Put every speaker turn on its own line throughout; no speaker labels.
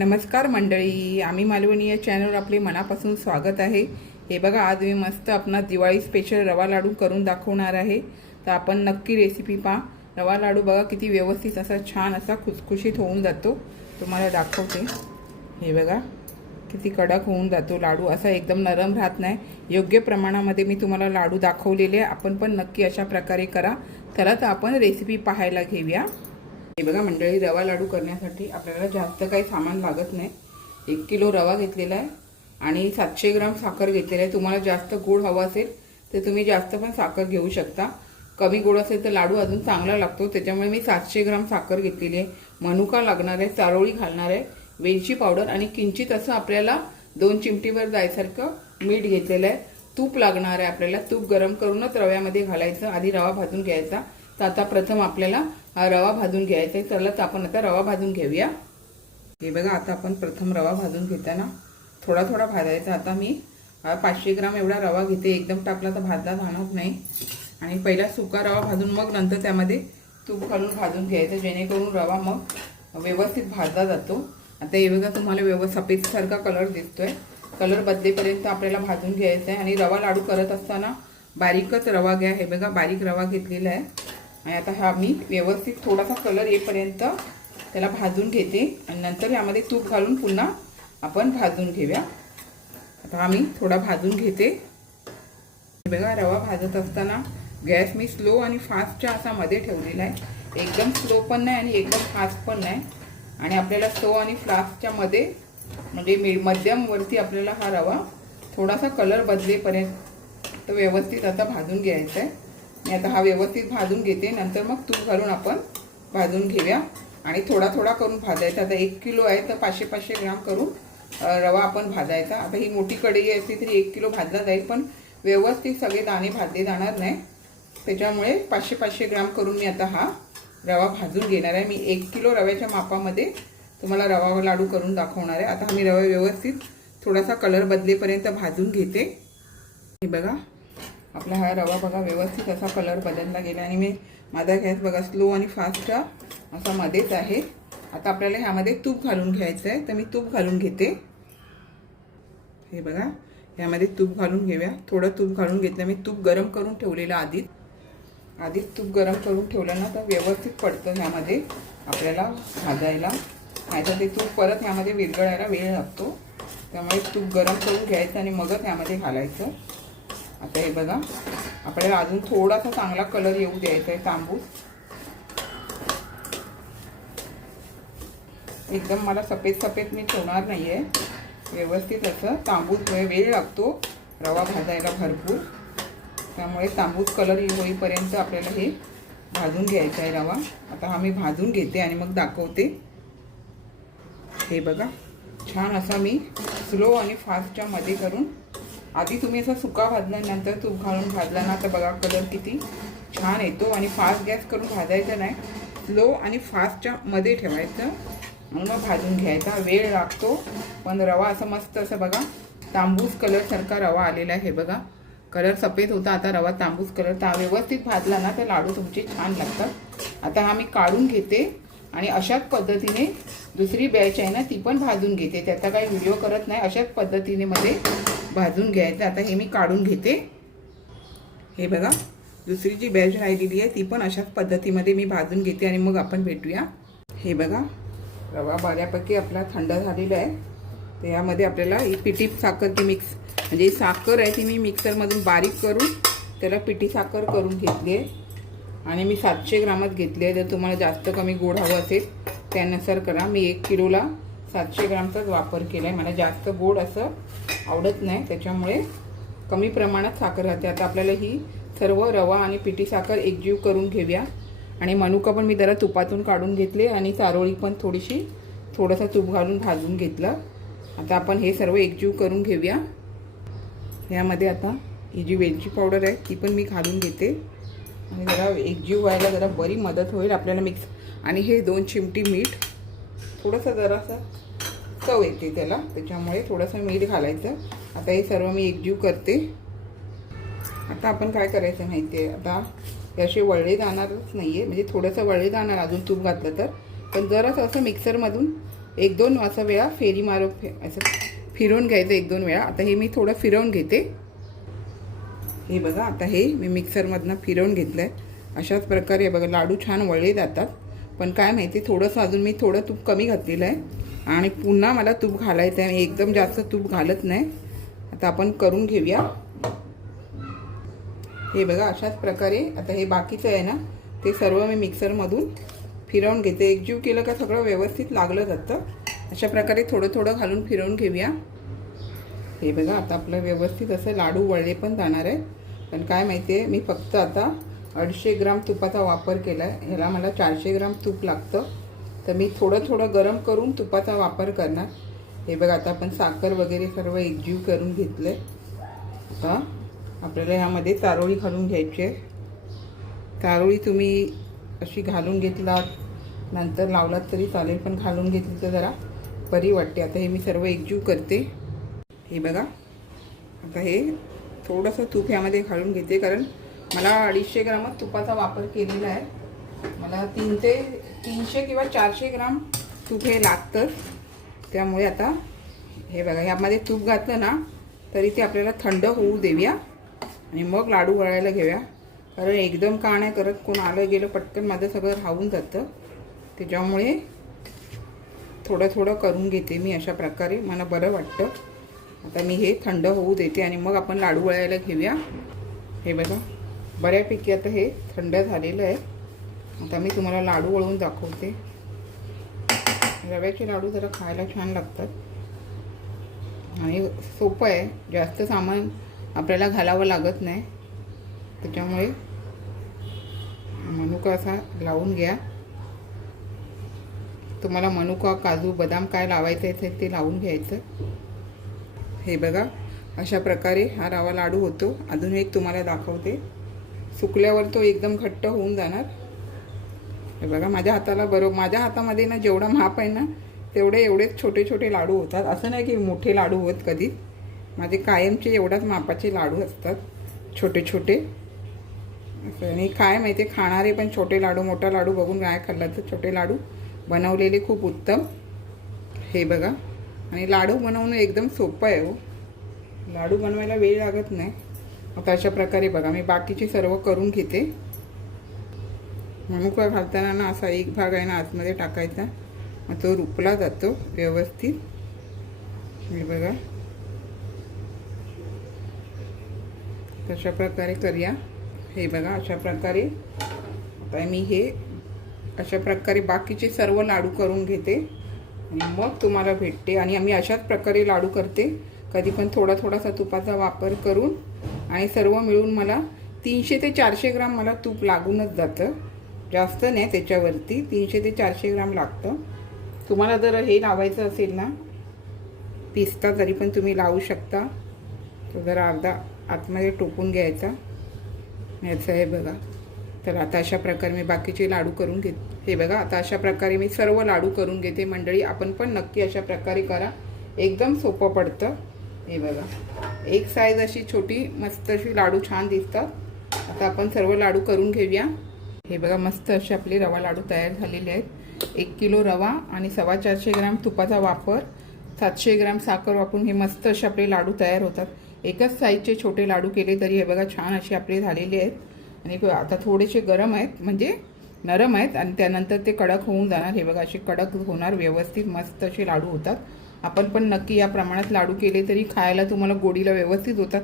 नमस्कार मंडळी आम्ही मालवणी या चॅनलवर आपले मनापासून स्वागत आहे. हे बघा आज मी मस्त आपणा दिवाळी स्पेशल रवा लाडू करून दाखवणार आहे. तर आपण नक्की रेसिपी पहा. रवा लाडू बघा किती व्यवस्थित असा छान असा खुसखुशीत होऊन जातो. तुम्हाला दाखवते. हे बघा किती कडक होऊन जातो लाडू. असा एकदम नरम राहत नाही. योग्य प्रमाणामध्ये मी तुम्हाला लाडू दाखवलेले आपण पण नक्की अशा प्रकारे करा. चला तर आपण रेसिपी पाहायला घेऊया. हे बघा मंडळी रवा लाडू करण्यासाठी आपल्याला जास्त काही सामान लागत नाही. एक किलो रवा घेतलेला आहे आणि सातशे ग्राम साखर घेतलेली आहे. तुम्हाला जास्त गोड हवा असेल तर तुम्ही जास्त पण साखर घेऊ शकता. कमी गोड असेल तर लाडू अजून चांगला लागतो. त्याच्यामुळे मी सातशे ग्राम साखर घेतलेली आहे. मनुका लागणार आहे चारोळी घालणार आहे वेलची पावडर आणि किंचित असं आपल्याला दोन चिमटीवर जायसारखं मीठ घेतलेलं आहे. तूप लागणार आहे आपल्याला. तूप गरम करूनच रव्यामध्ये घालायचं. आधी रवा भाजून घ्यायचा. तर आता प्रथम आपल्याला हा रवा भाजून घ्यायचा आहे. चला तर आपण आता रवा भाजून घेऊया. हे बघा आता आपण प्रथम रवा भाजून घेताना थोडा थोडा भाजायचा. आता मी पाचशे ग्राम एवढा रवा घेते. एकदम टाकला तर भाजला जाणार नाही. आणि पहिला सुका रवा भाजून मग नंतर त्यामध्ये तूप घालून भाजून घ्यायचं जेणेकरून रवा मग व्यवस्थित भाजला जातो. आता हे बघा तुम्हाला व्यव सफेदसारखा कलर दिसतोय. कलर बदलेपर्यंत आपल्याला भाजून घ्यायचा आहे. आणि रवा लाडू करत असताना बारीकच रवा घ्या. हे बघा बारीक रवा घेतलेला आहे. आणि आता हा मी व्यवस्थित थोडासा कलर येईपर्यंत त्याला भाजून घेते. आणि नंतर यामध्ये तूप घालून पुन्हा आपण भाजून घेऊया. आता आम्ही थोडा भाजून घेते. बघा रवा भाजत असताना गॅस मी स्लो आणि फास्टच्या असा मध्ये ठेवलेला आहे. एकदम स्लो पण नाही आणि एकदम फास्ट पण नाही. आणि आपल्याला स्लो आणि फ्लास्टच्या मध्ये म्हणजे मी मध्यमवरती आपल्याला हा रवा थोडासा कलर बदलेपर्यंत व्यवस्थित आता भाजून घ्यायचा आहे. मी आता हा व्यवस्थित भाजून घेते. नंतर मग तूप घालून आपण भाजून घेऊया. आणि थोडा थोडा करून भाजायचा. आता एक किलो आहे तर पाचशे पाचशे ग्राम करून रवा आपण भाजायचा. आता ही मोठी कढई असली तरी एक किलो भाजला जाईल पण व्यवस्थित सगळे दाणे भाजले जाणार नाही. त्याच्यामुळे पाचशे पाचशे ग्राम करून मी आता हा रवा भाजून घेणार आहे. मी एक किलो रव्याच्या मापामध्ये तुम्हाला रवा लाडू करून दाखवणार आहे. आता मी रवा व्यवस्थित थोडासा कलर बदलेपर्यंत भाजून घेते. हे बघा. आपला हा रवा बघा व्यवस्थित असा कलर बदलला गेला. आणि मी माझा गॅस बघा स्लो आणि फास्ट असा मध्येच आहे. आता आपल्याला ह्यामध्ये तूप घालून घ्यायचं आहे. तर मी तूप घालून घेते. हे बघा ह्यामध्ये तूप घालून घेऊया. थोडं तूप घालून घेतलं. मी तूप गरम करून ठेवलेलं आधीच. आधीच तूप गरम करून ठेवलं ना तर व्यवस्थित पडतं ह्यामध्ये आपल्याला भाजायला. नाहीतर ते तूप परत ह्यामध्ये विरघळायला वेळ लागतो. त्यामुळे तूप गरम करून घ्यायचं आणि मगच ह्यामध्ये घालायचं. आता हे बघा. आपल्याला अजून थोडासा चांगला कलर येऊ द्यायचा आहे तांबूस एकदम मला सफेद सफेद मी ठेवणार नाही आहे व्यवस्थित असं तांबूस वेळ लागतो. रवा भाजायला भरपूर. त्यामुळे तांबूस कलर होईपर्यंत आपल्याला हे भाजून घ्यायचं आहे रवा. आता हा मी भाजून घेते आणि मग दाखवते. हे बघा. छान असा मी स्लो आणि फास्टच्या मध्ये करून आधी तुम्ही असा सुका भाजल्यानंतर तूप घालून भाजला ना तर बघा कलर किती छान येतो. आणि फास्ट गॅस करून भाजायचं नाही. स्लो आणि फास्टच्या मध्ये ठेवायचं. आणि मग भाजून घ्यायचा. वेळ लागतो. पण रवा असं मस्त असं बघा तांबूस कलरसारखा रवा आलेला आहे बघा. कलर सफेद होता. आता रवा तांबूस कलर तर व्यवस्थित भाजला ना तर लाडू तुमचे छान लागतात. आता हा मी काढून घेते. आणि अशाच पद्धतीने दुसरी बॅच आहे ना ती पण भाजून घेते. त्याचा काही व्हिडिओ करत नाही. अशाच पद्धतीने मध्ये भाजून घ्यायचं. आता हे मी काढून घेते. हे बघा दुसरी जी बॅच राहिलेली आहे ती पण अशाच पद्धतीमध्ये मी भाजून घेते आणि मग आपण भेटूया. हे बघा रवा बऱ्यापैकी आपला थंड झालेला आहे. तर यामध्ये आपल्याला ही पिठी साखर ती मिक्स म्हणजे ही साखर आहे ती मी मिक्सरमधून बारीक करून त्याला पिठी साखर करून घेतली आहे. आणि मी सातशे ग्रामात घेतली आहे. जर तुम्हाला जास्त कमी गोड हवं असेल त्यानुसार करा. मी एक किलोला सातशे ग्रामचाच वापर केला आहे मला जास्त गोड असं आवडत नाही. त्याच्यामुळे कमी प्रमाणात साखर राहते. आता आपल्याला ही सर्व रवा आणि पिठी साखर एकजीव करून घेऊया. आणि मनुका पण मी जरा तुपातून काढून घेतले आणि चारोळी पण थोडीशी थोडंसं तूप घालून भाजून घेतलं. आता आपण हे सर्व एकजीव करून घेऊया. ह्यामध्ये आता ही जी वेलची पावडर आहे ती पण मी घालून घेते. आणि जरा एकजीव व्हायला जरा बरी मदत होईल आपल्याला मिक्स. आणि हे दोन चिमटी मीठ थोडंसं जरासं चव येते त्याला त्याच्यामुळे थोडंसं मीठ घालायचं. आता हे सर्व मी एकजीव करते. आता आपण काय करायचं माहिती आहे आता हे असे वळले जाणारच नाही आहे म्हणजे थोडंसं वळले जाणार अजून तूप घातलं तर. पण जरासं असं मिक्सरमधून एक दोन असं वेळा फेरी मारो फे- असं फिरवून घ्यायचं एक दोन वेळा. आता हे मी थोडं फिरवून घेते. हे बघा आता हे मी मिक्सरमधनं फिरवून घेतलं आहे अशाच प्रकारे बघा लाडू छान वळले जातात. पण काय माहिती थोडंसं अजून मी थोडं तूप कमी घातलेलं आहे. आणि पुन्हा मला तूप घालायचं आहे. एकदम जास्त तूप घालत नाही. आता आपण करून घेऊया. हे बघा अशाच प्रकारे आता हे बाकीचं आहे ना ते सर्व मी मिक्सरमधून फिरवून घेते. एकजीव केलं का सगळं व्यवस्थित लागलं जातं. अशा प्रकारे थोडं थोडं घालून फिरवून घेऊया. हे बघा आता आपलं व्यवस्थित असं लाडू वळले पण जाणार आहे. पण काय माहिती आहे मी फक्त आता अडीचशे ग्राम तुपाचा वापर केला आहे ह्याला मला चारशे ग्राम तूप लागतं. तर मी थोडं थोडं गरम करून तुपाचा वापर करणार. हे बघा आता आपण साखर वगैरे सर्व एकजीव करून घेतलं आहे आता आपल्याला ह्यामध्ये चारोळी घालून घ्यायची आहे. चारोळी तुम्ही अशी घालून घेतलात नंतर लावलात तरी चालेल पण घालून घेतली तर जरा बरी वाटते. आता हे मी सर्व एकजीव करते. हे बघा आता हे थोडंसं तूप ह्यामध्ये घालून घेते कारण मला अडीचशे ग्रामच तुपाचा वापर केलेला आहे. मला तीन ते तीनशे किंवा चारशे ग्राम तूप हे लागतं. त्यामुळे आता हे बघा ह्यामध्ये तूप घातलं ना तरी ते आपल्याला थंड होऊ देऊया. आणि मग लाडू वळायला घेऊया. कारण एकदम का नाही करत कोण आलं गेलं पटकन माझं सगळं राहून जातं. त्याच्यामुळे थोडं थोडं करून घेते मी अशा प्रकारे. मला बरं वाटतं. आता मी हे थंड होऊ देते आणि मग आपण लाडू वळायला घेऊया. हे बघा. बऱ्यापैकी आता हे थंड झालेलं आहे. आता मी तुम्हाला लाडू वळवून दाखवते. रव्याचे लाडू जरा खायला छान लागतात. आणि सोपं आहे. जास्त सामान आपल्याला घालावं लागत नाही. त्याच्यामुळे मनुका असा लावून घ्या. तुम्हाला मनुका काजू बदाम काय लावायचं आहे ते- ते लावून घ्यायचं. हे बघा अशा प्रकारे हा रवा लाडू होतो. अजून एक तुम्हाला दाखवते. सुकल्यावर तो एकदम घट्ट होऊन जाणार. हे बघा माझ्या हाताला बरोबर माझ्या हातामध्ये ना जेवढा माप आहे ना तेवढे एवढेच छोटे छोटे लाडू होतात. असं नाही की मोठे लाडू होत कधी माझे कायमचे एवढ्याच मापाचे लाडू असतात. छोटे छोटे. असं आणि काय माहिती आहे, खाणारे पण छोटे लाडू मोठा लाडू बघून काय खाल्ला तर छोटे लाडू. बनवलेले खूप उत्तम. हे बघा. आणि लाडू बनवणं एकदम सोपं आहे हो. लाडू बनवायला वेळ लागत नाही. आता अशा प्रकारे बघा मी बाकीचे सर्व करून घेते. मनुका घालताना ना असा एक भाग आहे ना आतमध्ये टाकायचा. मग तो रुपला जातो व्यवस्थित. हे बघा. तशा प्रकारे करूया. हे बघा अशा प्रकारे. आता मी हे अशा प्रकारे बाकीचे सर्व लाडू करून घेते. आणि मग तुम्हाला भेटते आणि आम्ही अशाच प्रकारे लाडू करते. कधी पण थोडा थोडासा तुपाचा वापर करून आणि सर्व मिळून मला तीनशे ते चारशे ग्राम मला तूप लागूनच जातं. जास्त नाही त्याच्यावरती. तीनशे ते चारशे ग्राम लागतं. तुम्हाला जर हे लावायचं असेल ना पिस्ता तरी पण तुम्ही लावू शकता. तो जरा अर्धा आतमध्ये टोपून घ्यायचा. याचं आहे बघा. तर आता अशा प्रकारे मी बाकीचे लाडू करून घेत हे बघा आता अशा प्रकारे मी सर्व लाडू करून घेते. मंडळी आपण पण नक्की अशा प्रकारे करा. एकदम सोपं पडतं. हे बघा. एक साईज अशी छोटी मस्त अशी लाडू छान दिसतात. आता आपण सर्व लाडू करून घेऊया. हे बघा मस्त असे आपले रवा लाडू तयार झालेले आहेत. एक किलो रवा आणि सव्वा चारशे ग्राम तुपाचा वापर सातशे ग्रॅम साखर वापरून हे मस्त असे आपले लाडू तयार होतात. एकच साईजचे छोटे लाडू केले तरी हे बघा छान असे आपले झालेले आहेत. आणि आता थोडेसे गरम आहेत म्हणजे नरम आहेत आणि त्यानंतर ते कडक होऊन जाणार. हे बघा असे कडक होणार व्यवस्थित मस्त असे लाडू होतात. आपण पण नक्की या प्रमाणात लाडू केले तरी खायला तुम्हाला गोडीला व्यवस्थित होतात.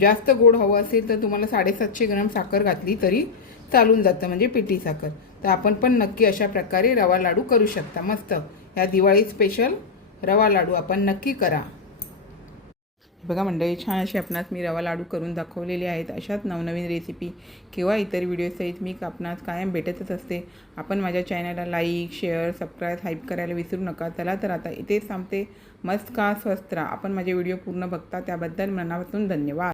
जास्त गोड हवं असेल तर तुम्हाला साडेसातशे ग्राम साखर घातली तरी चालून जातं म्हणजे पिठी साखर. तर आपण पण नक्की अशा प्रकारे रवा लाडू करू शकता. मस्त. या दिवाळी स्पेशल रवा लाडू आपण नक्की करा. बघा मंडळी छान असे आपणास मी रवा लाडू करून दाखवलेले आहेत. अशाच नवनवीन रेसिपी किंवा इतर व्हिडिओसहित मी आपणास कायम भेटतच असते. आपण माझ्या चॅनलला लाईक शेअर सबस्क्राईब हाईप करायला विसरू नका. चला तर आता इथेच थांबते. मस्त का स्वस्त राहा. आपण माझे व्हिडिओ पूर्ण बघता त्याबद्दल मनापासून धन्यवाद.